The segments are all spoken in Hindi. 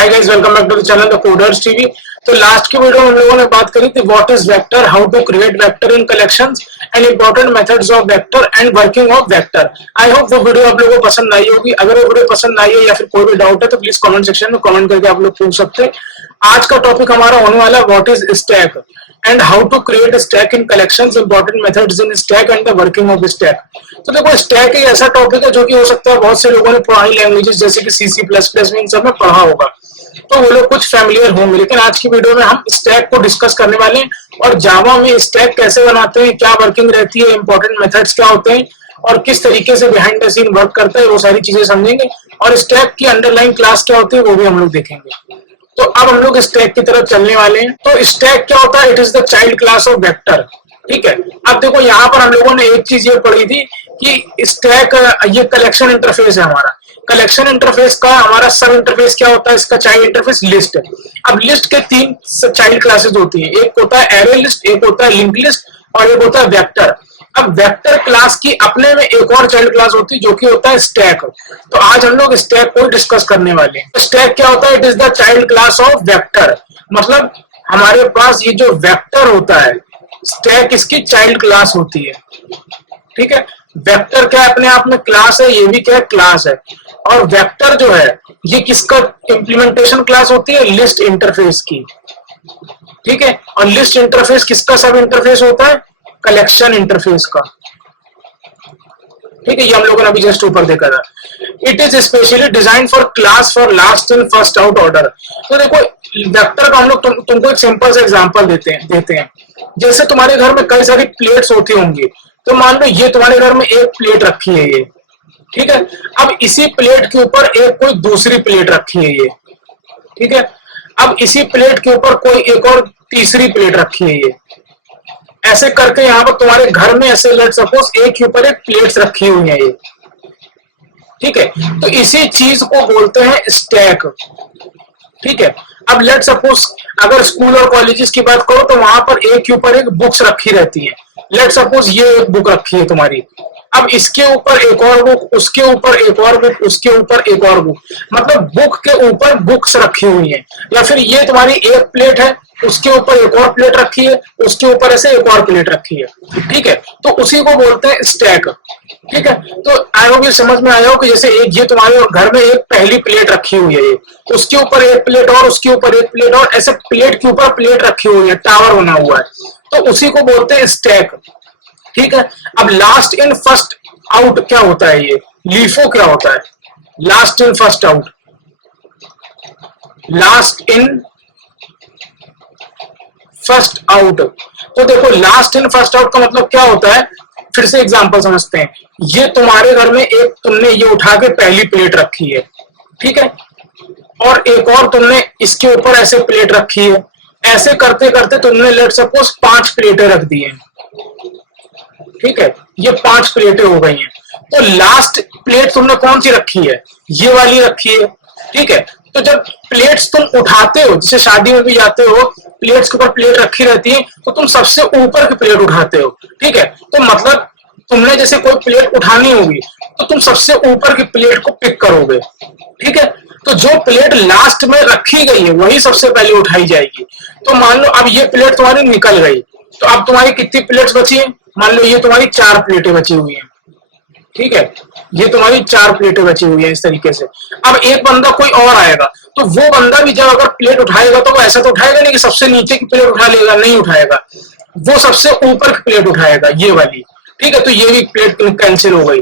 Hi guys, welcome back to the channel the coders TV. तो लास्ट की वीडियो में हम लोगों ने बात करी थी what is vector, how to create vector in collections and important methods of vector and working of vector. I hope वो वीडियो आप लोगों को पसंद आई होगी। अगर वो वीडियो पसंद आई है या फिर कोई भी डाउट है तो प्लीज कमेंट सेक्शन में कमेंट करके आप लोग पूछ सकते हैं। आज का टॉपिक हमारा होने वाला है what is stack and how to create stack in collections, important methods in stack and the working of stack. तो देखो, स्टैक एक ऐसा टॉपिक है जो कि हो सकता है बहुत से लोगों ने पुरानी लैंग्वेजेस जैसे कि C++ में इन सब में पढ़ा होगा, तो वो लोग कुछ फैमिलियर होंगे। लेकिन आज की वीडियो में हम स्टैक को डिस्कस करने वाले हैं और जावा में स्टैक कैसे बनाते हैं, क्या वर्किंग रहती है, इंपॉर्टेंट मेथड्स क्या होते हैं और किस तरीके से बिहाइंड द सीन वर्क करता है, वो सारी चीजें समझेंगे। और स्टैक की अंडरलाइन क्लास क्या होती है वो भी हम लोग देखेंगे। तो अब हम लोग स्टैक की तरफ चलने वाले हैं। तो स्टैक क्या होता है? It is the child class of vector. ठीक है, अब देखो यहाँ पर हम लोगों ने एक चीज ये पढ़ी थी कि स्टैक ये कलेक्शन इंटरफेस है हमारा। कलेक्शन इंटरफेस का हमारा सब इंटरफेस क्या होता है? इसका चाइल्ड इंटरफेस लिस्ट है। अब लिस्ट के तीन चाइल्ड क्लासेस होती है, एक होता है एरे लिस्ट, एक होता है लिंक लिस्ट और एक होता है वेक्टर। अब वेक्टर क्लास की अपने में एक और चाइल्ड क्लास होती है जो कि होता है स्टैक। तो आज हम लोग स्टैक को डिस्कस करने वाले हैं। स्टैक क्या होता है? It is the child class of vector. मतलब हमारे पास ये जो वेक्टर होता है, स्टैक इसकी चाइल्ड क्लास होती है। ठीक है, वेक्टर क्या अपने आप में क्लास है, ये भी क्या क्लास है। और वेक्टर जो है ये किसका इंप्लीमेंटेशन क्लास होती है? लिस्ट इंटरफेस की। ठीक है, और लिस्ट इंटरफेस किसका सब इंटरफेस होता है? कलेक्शन इंटरफेस का। ठीक है, ये हम लोगों ने अभी जस्ट ऊपर देखा था। It is specially design for class for last in first out order. तो देखो, वेक्टर का हम लोग तुमको एक सिंपल सा एग्जांपल देते हैं। जैसे तुम्हारे घर में कई सारी प्लेट्स होती होंगी, तो मान लो ये तुम्हारे घर में एक प्लेट रखी है ये। ठीक है, अब इसी प्लेट के ऊपर एक कोई दूसरी प्लेट रखी है ये। ठीक है, अब इसी प्लेट के ऊपर कोई एक और तीसरी प्लेट रखी है ये। ऐसे करके यहाँ पर तुम्हारे घर में ऐसे लेट सपोज एक के ऊपर एक प्लेट्स रखी हुई है ये। ठीक है, तो इसी चीज को बोलते हैं स्टैक। ठीक है, अब लेट सपोज अगर स्कूल और कॉलेजेस की बात करो तो वहां पर एक के ऊपर एक बुक्स रखी रहती है। लेट सपोज ये एक बुक रखी है तुम्हारी, अब इसके ऊपर एक और बुक, उसके ऊपर एक और बुक, उसके ऊपर एक और बुक, मतलब बुक के ऊपर बुक्स रखी हुई है। या फिर ये तुम्हारी एक प्लेट है, उसके ऊपर एक और प्लेट रखी है, उसके ऊपर ऐसे एक और प्लेट रखी है। ठीक है, तो उसी को बोलते हैं स्टैक। ठीक है, तो आई होप ये समझ में आया हो कि जैसे एक ये तुम्हारे घर में एक पहली प्लेट रखी हुई है, ये उसके ऊपर एक प्लेट और उसके ऊपर एक प्लेट और ऐसे प्लेट के ऊपर प्लेट रखी हुई है, टावर बना हुआ है, तो उसी को बोलते हैं स्टैक। ठीक है, अब लास्ट इन फर्स्ट आउट क्या होता है? ये लीफो क्या होता है? Last in first out. Last in first out. तो देखो, लास्ट इन फर्स्ट आउट का मतलब क्या होता है? फिर से एग्जांपल समझते हैं। ये तुम्हारे घर में एक तुमने ये उठा के पहली प्लेट रखी है। ठीक है, और एक और तुमने इसके ऊपर ऐसे प्लेट रखी है। ऐसे करते करते तुमने लेट सपोज 5 प्लेटें रख दी हैं। ठीक है, ये 5 प्लेटें हो गई हैं। तो लास्ट प्लेट तुमने कौन सी रखी है? ये वाली रखी है। ठीक है, तो जब प्लेट्स तुम उठाते हो, जैसे शादी में भी जाते हो, प्लेट्स के ऊपर प्लेट रखी रहती है, तो तुम सबसे ऊपर की प्लेट उठाते हो। ठीक है, तो मतलब तुमने जैसे कोई प्लेट उठानी होगी तो तुम सबसे ऊपर की प्लेट को पिक करोगे। ठीक है, तो जो प्लेट लास्ट में रखी गई है वही सबसे पहले उठाई जाएगी। तो मान लो अब ये प्लेट तुम्हारी निकल गई, तो अब तुम्हारी कितनी प्लेट्स बची है? मान लो ये तुम्हारी 4 प्लेटें बची हुई हैं। ठीक है, ये तुम्हारी 4 प्लेटें बची हुई है इस तरीके से। अब एक बंदा कोई और आएगा, तो वो बंदा भी जब अगर प्लेट उठाएगा तो वो ऐसा तो उठाएगा नहीं कि सबसे नीचे की प्लेट उठा लेगा, नहीं उठाएगा, वो सबसे ऊपर की प्लेट उठाएगा, ये वाली। ठीक है, तो ये भी प्लेट कैंसिल हो गई।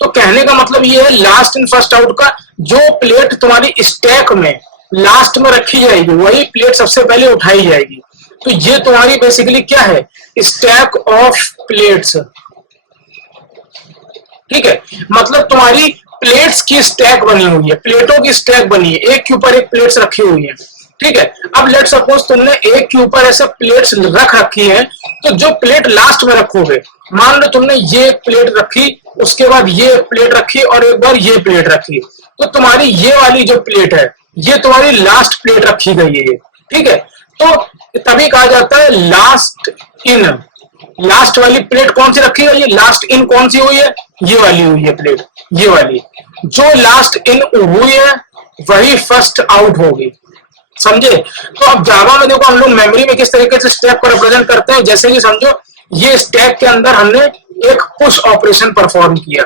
तो कहने का मतलब ये है लास्ट इन फर्स्ट आउट का जो प्लेट तुम्हारी स्टैक में लास्ट में रखी जाएगी वही प्लेट सबसे पहले उठाई जाएगी। तो ये तुम्हारी बेसिकली क्या है? Stack of plates. ठीक है, मतलब तुम्हारी प्लेट्स की स्टैक बनी हुई है, प्लेटों की स्टैक बनी है, एक के ऊपर एक प्लेट्स रखी हुई है। ठीक है, अब लेट सपोज तुमने एक के ऊपर ऐसे प्लेट्स रख रखी है, तो जो प्लेट लास्ट में रखोगे, मान लो तुमने ये प्लेट रखी, उसके बाद ये प्लेट रखी और एक बार ये प्लेट रखी, तो तुम्हारी ये वाली जो प्लेट है ये तुम्हारी लास्ट प्लेट रखी गई है ये। ठीक है, तो तभी कहा जाता है लास्ट इन। लास्ट वाली प्लेट कौन सी रखी है? ये लास्ट इन कौन सी हुई है? ये वाली हुई है प्लेट, ये वाली जो लास्ट इन हुई है वही फर्स्ट आउट होगी, समझे। तो अब जावा में देखो हम लोग मेमोरी में किस तरीके से स्टैक को रिप्रेजेंट करते हैं, जैसे कि समझो ये स्टैक के अंदर हमने एक पुश ऑपरेशन परफॉर्म किया,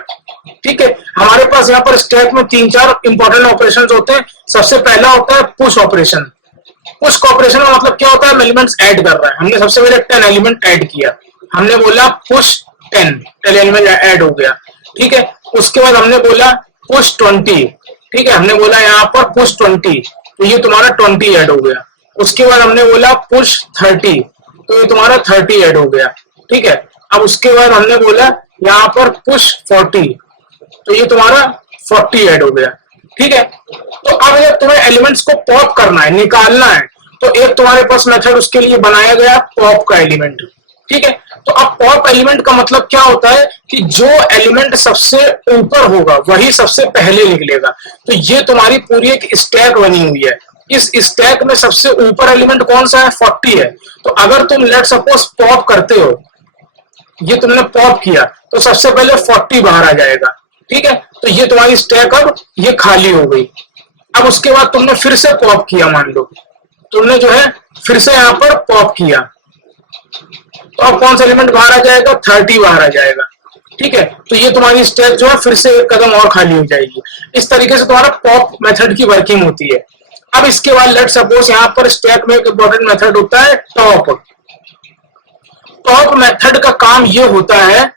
ठीक है। हमारे पास यहाँ पर स्टैक में 3-4 इंपॉर्टेंट ऑपरेशन होते हैं। सबसे पहला होता है पुश ऑपरेशन। पुश ऑपरेशन का मतलब क्या होता है, एलिमेंट्स ऐड कर रहा है। हमने सबसे पहले 10 एलिमेंट ऐड किया, हमने बोला पुश 10 एलिमेंट ऐड हो गया, ठीक है। उसके बाद हमने बोला पुश 20, ठीक है, हमने बोला यहाँ पर पुश 20, तो ये तुम्हारा 20 ऐड हो गया। उसके बाद हमने बोला पुश 30, तो ये तुम्हारा 30 ऐड हो गया, ठीक है। अब उसके बाद हमने बोला यहाँ पर पुश 40, तो ये तुम्हारा 40 ऐड हो गया, ठीक है। तो अब जब तुम्हें एलिमेंट्स को पॉप करना है, निकालना है, तो एक तुम्हारे पास मेथड उसके लिए बनाया गया पॉप का एलिमेंट, ठीक है। तो अब पॉप एलिमेंट का मतलब क्या होता है कि जो एलिमेंट सबसे ऊपर होगा वही सबसे पहले निकलेगा। तो ये तुम्हारी पूरी एक स्टैक बनी हुई है। इस स्टैक में सबसे ऊपर एलिमेंट कौन सा है, 40 है। तो अगर तुम लेट सपोज पॉप करते हो, ये तुमने पॉप किया, तो सबसे पहले 40 बाहर आ जाएगा, ठीक है। तो ये तुम्हारी स्टैक अब ये खाली हो गई। अब उसके बाद तुमने फिर से पॉप किया, मान लो तुमने जो है फिर से यहाँ पर पॉप किया, तो अब कौन सा एलिमेंट बाहर आ जाएगा, 30 बाहर आ जाएगा, ठीक है। तो ये तुम्हारी स्टैक जो है फिर से एक कदम और खाली हो जाएगी। इस तरीके से तुम्हारा पॉप मेथड की वर्किंग होती है। अब इसके बाद लेट सपोज यहाँ पर स्टैक में एक इंपॉर्टेंट मेथड होता है टॉप। टॉप मेथड का काम ये होता है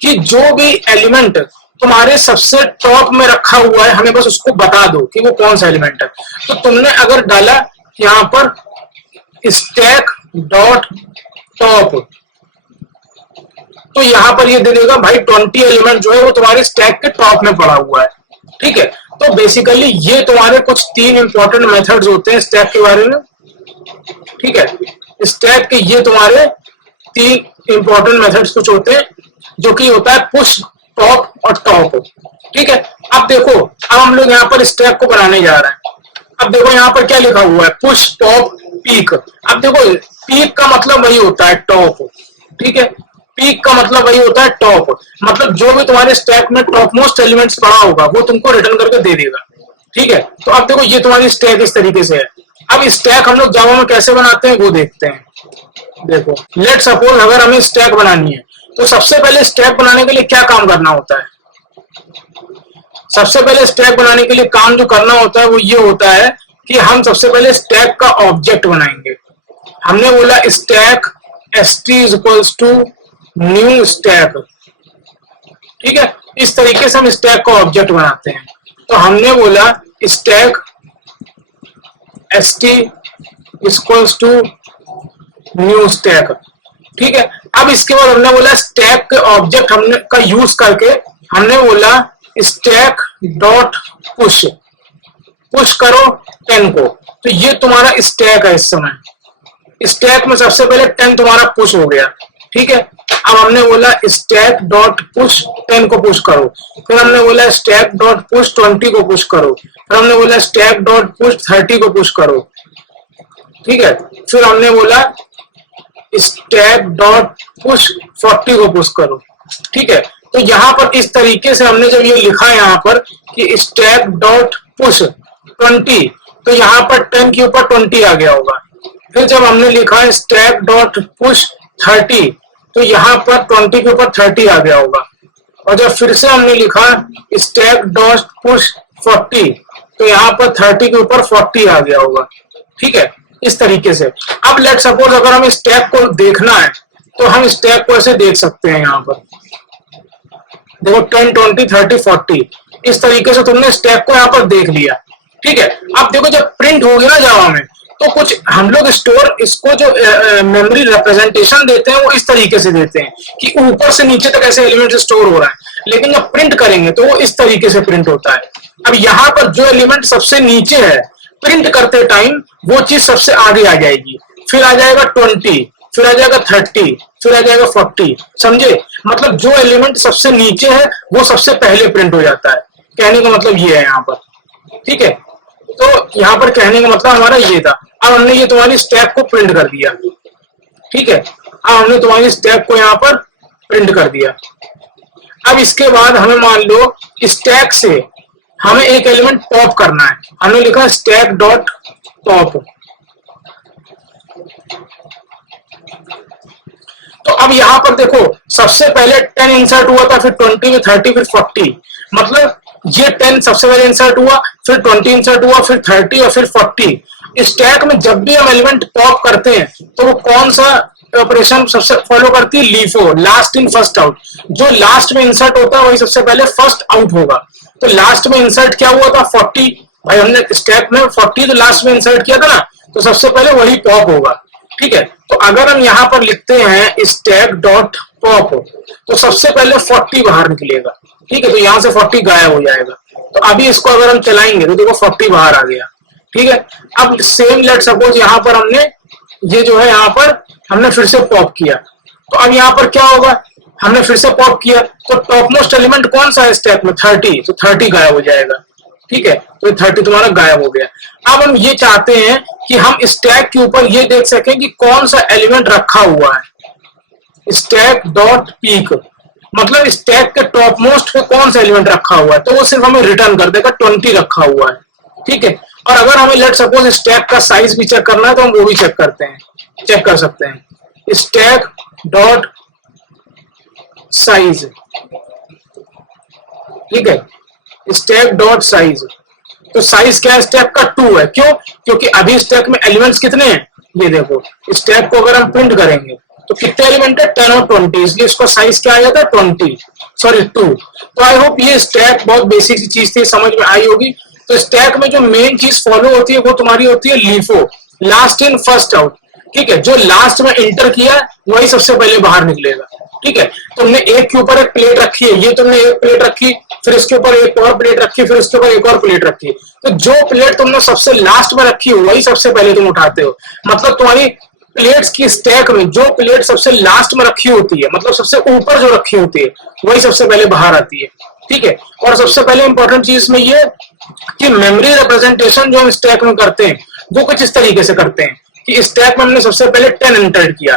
कि जो भी एलिमेंट तुम्हारे सबसे टॉप में रखा हुआ है, हमें बस उसको बता दो कि वो कौन सा एलिमेंट है। तो तुमने अगर डाला यहाँ पर स्टैक डॉट टॉप, तो यहां पर ये दे देगा भाई 20 एलिमेंट जो है वो तुम्हारे स्टैक के टॉप में पड़ा हुआ है, ठीक है। तो बेसिकली ये तुम्हारे कुछ 3 इंपॉर्टेंट मेथड्स होते हैं स्टैक के बारे में, ठीक है। स्टैक के ये तुम्हारे 3 इंपॉर्टेंट मेथड्स कुछ होते हैं, जो कि होता है पुश, टॉप और टॉप, ठीक है। अब देखो, अब हम लोग यहाँ पर स्टैक को बनाने जा रहे हैं। अब देखो यहाँ पर क्या लिखा हुआ है, पुश पॉप पीक। अब देखो पीक का मतलब वही होता है टॉप, ठीक है। पीक का मतलब वही होता है टॉप, मतलब जो भी तुम्हारे स्टैक में टॉप मोस्ट एलिमेंट्स पड़ा होगा वो तुमको रिटर्न करके दे देगा, ठीक है। तो अब देखो ये तुम्हारी स्टैक इस तरीके से है। अब स्टैक हम लोग जावा में कैसे बनाते हैं वो देखते हैं। देखो लेट सपोज अगर हमें स्टैक बनानी है, तो सबसे पहले स्टैक बनाने के लिए क्या काम करना होता है। सबसे पहले स्टैक बनाने के लिए काम जो करना होता है वो ये होता है कि हम सबसे पहले स्टैक का ऑब्जेक्ट बनाएंगे। हमने बोला stack st is equals to new stack, ठीक है। इस तरीके से हम स्टैक का ऑब्जेक्ट बनाते हैं। तो हमने बोला stack st equals to new stack, ठीक है। अब इसके बाद हमने बोला स्टैक के ऑब्जेक्ट हमने का यूज करके हमने बोला स्टैक डॉट पुश, पुश करो 10 को। तो ये तुम्हारा स्टैक है। इस समय स्टैक में सबसे पहले 10 तुम्हारा पुश हो गया, ठीक है। अब हमने बोला स्टैक डॉट पुश 10 को पुश करो, फिर हमने बोला स्टैक डॉट पुश 20 को पुश करो, फिर हमने बोला स्टैक डॉट पुश 30 को पुश करो, ठीक है। फिर हमने बोला स्टैक डॉट पुश 40 को पुश करो, ठीक है। तो यहाँ पर इस तरीके से हमने जब ये लिखा है यहाँ पर कि स्टैक डॉट पुश 20, तो यहाँ पर 10 के ऊपर 20 आ गया होगा। फिर जब हमने लिखा है स्टैक डॉट पुश 30, तो यहाँ पर 20 के ऊपर 30 आ गया होगा। और जब फिर से हमने लिखा स्टैक डॉट पुश 40, तो यहाँ पर 30 के ऊपर 40 आ गया होगा, ठीक है। इस तरीके से अब लेट सपोज अगर हमें स्टैक को देखना है, तो हम स्टैक को ऐसे देख सकते हैं। यहाँ पर देखो 10, 20, 30, 40 इस तरीके से तुमने स्टैक को यहाँ पर देख लिया, ठीक है। अब देखो जब प्रिंट हो गया ना जावा में, तो कुछ हम लोग स्टोर इसको जो मेमोरी रिप्रेजेंटेशन देते हैं वो इस तरीके से देते हैं कि ऊपर से नीचे तक ऐसे एलिमेंट स्टोर हो रहा है, लेकिन जब प्रिंट करेंगे तो वो इस तरीके से प्रिंट होता है। अब यहाँ पर जो एलिमेंट सबसे नीचे है, प्रिंट करते टाइम वो चीज सबसे आगे आ जाएगी, फिर आ जाएगा 20, फिर आ जाएगा 30, फिर आ जाएगा 40, समझे। मतलब जो एलिमेंट सबसे नीचे है वो सबसे पहले प्रिंट हो जाता है। कहने का मतलब ये है यहाँ पर, ठीक है। तो यहाँ पर कहने का मतलब हमारा ये था। अब हमने ये तुम्हारी स्टैक को प्रिंट कर दिया, ठीक है। अब हमने तुम्हारी स्टैक को यहाँ पर प्रिंट कर दिया। अब इसके बाद हमें मान लो स्टैक से हमें एक एलिमेंट पॉप करना है, हमने लिखा स्टैक डॉट पॉप। तो अब यहां पर देखो, सबसे पहले 10 इंसर्ट हुआ था, फिर 20, फिर 30, फिर 40, मतलब ये 10 सबसे पहले इंसर्ट हुआ, फिर 20 इंसर्ट हुआ, फिर 30 और फिर 40। स्टैक में जब भी हम एलिमेंट पॉप करते हैं तो वो कौन सा ऑपरेशन सबसे फॉलो करती है? LIFO, last in first out. जो लास्ट में इंसर्ट होता है वही सबसे पहले फर्स्ट आउट होगा। तो लास्ट में इंसर्ट क्या हुआ था? 40। भाई हमने स्टैक में 40 तो लास्ट में इंसर्ट किया था ना, तो सबसे पहले वही पॉप होगा। ठीक है, तो अगर हम यहां पर लिखते हैं स्टैक डॉट पॉप, तो सबसे पहले 40 बाहर निकलेगा। ठीक है, तो यहां से 40 गायब हो जाएगा। तो अभी इसको अगर हम चलाएंगे तो देखो 40 बाहर आ गया। ठीक है, अब सेम लेट सपोज यहां पर हमने ये जो है यहां पर हमने फिर से पॉप किया, तो अब यहां पर क्या होगा? हमने फिर से पॉप किया तो टॉप मोस्ट एलिमेंट कौन सा है स्टैक में? 30, तो 30 गायब हो जाएगा। ठीक है, तो 30 तुम्हारा गायब हो गया। अब हम ये चाहते हैं कि हम स्टैक के ऊपर ये देख सकें कि कौन सा एलिमेंट रखा हुआ है। स्टैक डॉट पीक, मतलब स्टैक के टॉप मोस्ट पे कौन सा एलिमेंट रखा हुआ है, तो वो सिर्फ हमें रिटर्न कर देगा 20 रखा हुआ है। ठीक है, और अगर हमें लेट सपोज स्टैक का साइज भी चेक करना है तो हम वो भी चेक कर सकते हैं। स्टैक डॉट साइज, ठीक है, स्टैक डॉट साइज। तो साइज क्या है स्टैक का? 2 है। क्यों? क्योंकि अभी स्टैक में एलिमेंट्स कितने हैं? ये देखो, स्टैक को अगर हम प्रिंट करेंगे तो कितने एलिमेंट है? 10 और 20, इसलिए इसको साइज क्या आ जाता है? 2। तो आई होप ये स्टैक बहुत बेसिक सी चीज थी, समझ में आई होगी। तो स्टैक में जो मेन चीज फॉलो होती है वो तुम्हारी होती है LIFO, last in first out. ठीक है, जो लास्ट में इंटर किया वही सबसे पहले बाहर निकलेगा। ठीक है, तुमने एक के ऊपर एक प्लेट रखी है, ये तुमने एक प्लेट रखी, फिर इसके ऊपर एक और प्लेट रखी, फिर इसके ऊपर एक और प्लेट रखी, तो जो प्लेट तुमने सबसे लास्ट में रखी हो वही सबसे पहले तुम उठाते हो। मतलब तुम्हारी प्लेट्स की स्टैक में जो प्लेट सबसे लास्ट में रखी होती है, मतलब सबसे ऊपर जो रखी होती है, वही सबसे पहले बाहर आती है। ठीक है, और सबसे पहले इंपॉर्टेंट चीज में ये कि मेमोरी रिप्रेजेंटेशन जो हम स्टैक में करते हैं वो कुछ इस तरीके से करते हैं कि स्टैक में हमने सबसे पहले 10 एंटर किया,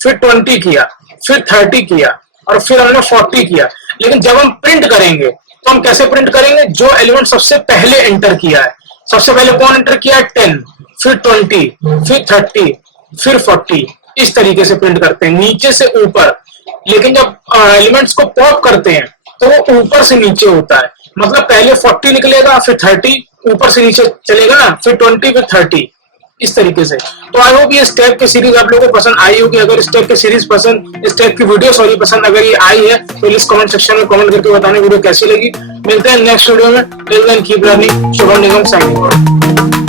फिर 20 किया, फिर 30 किया और फिर हमने 40 किया। लेकिन जब हम प्रिंट करेंगे तो हम कैसे प्रिंट करेंगे? जो एलिमेंट सबसे पहले एंटर किया है, सबसे पहले कौन एंटर किया है? 10, फिर 20, फिर 30, फिर 40, इस तरीके से प्रिंट करते हैं नीचे से ऊपर। लेकिन जब एलिमेंट्स को पॉप करते हैं तो वो ऊपर से नीचे होता है, मतलब पहले 40 निकलेगा, फिर 30, ऊपर से नीचे चलेगा ना, फिर 20, फिर 30, इस तरीके से। तो आई होप ये स्टेप की सीरीज आप लोगों को पसंद आई होगी। अगर स्टेप की सीरीज पसंद, स्टेप की वीडियो सॉरी पसंद अगर ये आई है तो प्लीज कमेंट सेक्शन में कमेंट करके बताने वीडियो कैसी लगी। मिलते हैं नेक्स्ट वीडियो में। Till then keep learning. Shubham Nigam signing out.